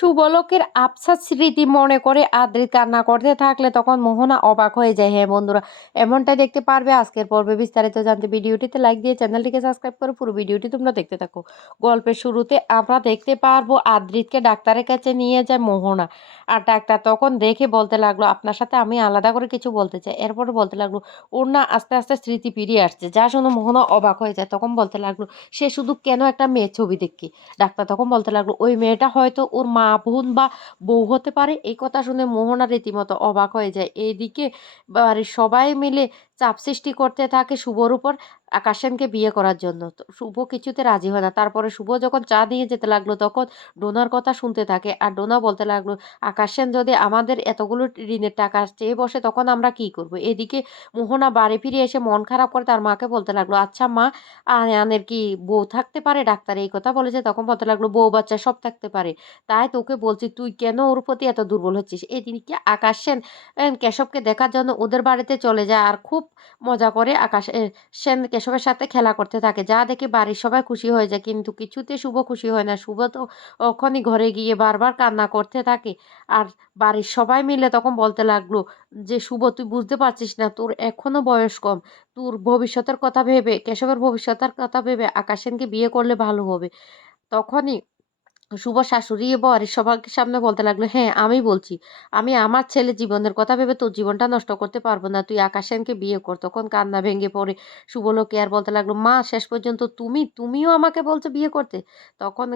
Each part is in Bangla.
শুভলোকের আবছা স্মৃতি মনে করে আদ্রিত কান্না করতে থাকলে তখন মোহনা অবাক হয়ে যায়। হ্যাঁ বন্ধুরা, এমনটাই দেখতে পারবে আজকের পর্বে বিস্তারিত জানতে। ভিডিওটিতে লাইক দিয়ে চ্যানেলটিকে সাবস্ক্রাইব করে পুরো ভিডিওটি তোমরা দেখতে থাকো। গল্পের শুরুতে আমরা দেখতে পারব আদ্রিতকে ডাক্তারের কাছে নিয়ে যায় মোহনা। আর ডাক্তার তখন দেখে বলতে লাগল, আপনার সাথে আমি আলাদা করে কিছু বলতে চাই। এরপরে বলতে লাগল, ওর না আস্তে আস্তে স্মৃতি ফিরিয়ে আসছে। যা শুনে মোহনা অবাক হয়ে যায়। তখন বলতে লাগল, সে শুধু কেন একটা মেয়ের ছবি দেখি? ডাক্তার তখন বলতে লাগল, ওই মেয়েটা হয়তো ওর মা বোন বা বউ হতে পারে, এই কথা শুনে মোহনা রীতিমতো অবাক হয়ে যায়। এইদিকে বাড়ির সবাই মিলে চাপ সৃষ্টি করতে থাকে শুভর উপর আকাশ সেনকে বিয়ে করার জন্য। তো শুভ কিছুতে রাজি হয় না। তারপরে শুভ যখন চা দিয়ে যেতে লাগল, তখন ডোনার কথা শুনতে থাকে। আর ডোনা বলতে লাগল আকাশ সেন যদি আমাদের এতগুলো ঋণের টাকা চেয়ে বসে, তখন আমরা কি করব? এদিকে মোহনা বাড়ি ফিরে এসে মন খারাপ করে তার মাকে বলতে লাগল আচ্ছা মা আয়ানের কি বউ থাকতে পারে? ডাক্তার এই কথা বলেছে, তখন বলতে লাগল, বউ বাচ্চা সব থাকতে পারে। তাই তোকে বলছি, তুই কেন ওর প্রতি এত দুর্বল হচ্ছিস? এদিকে আকাশ সেন কেশবকে দেখার জন্য ওদের বাড়িতে চলে যায়। আর খুব মজা করে আকাশ সেন কেশবের সাথে খেলা করতে থাকে। যা দেখে বাড়ির সবাই খুশি হয়ে যায়, কিন্তু কিছুতে শুভ খুশি হয় না। শুভ তো ওখানে ঘরে গিয়ে বারবার কান্না করতে থাকে আর বাড়ির সবাই মিলে তখন বলতে লাগল যে, শুভ, তুই বুঝতে পারছিস না, তোর এখনও বয়স কম। তোর ভবিষ্যতের কথা ভেবে, কেশবের ভবিষ্যতের কথা ভেবে আকাশ সেনকে বিয়ে করলে ভালো হবে। তখনই শুভ শাশুড়ি বাড়ির সবার সামনে বলতে লাগল হ্যাঁ আমি বলছি, আমি আমার ছেলে জীবনের কথা ভেবে তোর জীবনটা নষ্ট করতে পারব না। তুই আকাশ সেনকে বিয়ে কর। তখন কান্না ভেঙে পড়ে শুভলোকে আর বলতে লাগল, মা, শেষ পর্যন্ত তুমি, তুমিও আমাকে বলছো বিয়ে করতে? তখন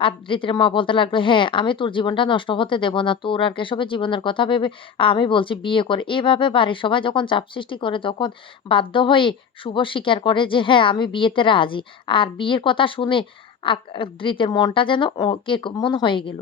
আদ্রিতের মা বলতে লাগল হ্যাঁ আমি তোর জীবনটা নষ্ট হতে দেবো না। তোর আর কেশবের জীবনের কথা ভেবে আমি বলছি বিয়ে করে। এইভাবে বাড়ির সবাই যখন চাপ সৃষ্টি করে, তখন বাধ্য হয়ে শুভ স্বীকার করে যে হ্যাঁ আমি বিয়েতে রাজি। আর বিয়ের কথা শুনে আক- আদ্রিতের মনটা যেন কেমন হয়ে গেল।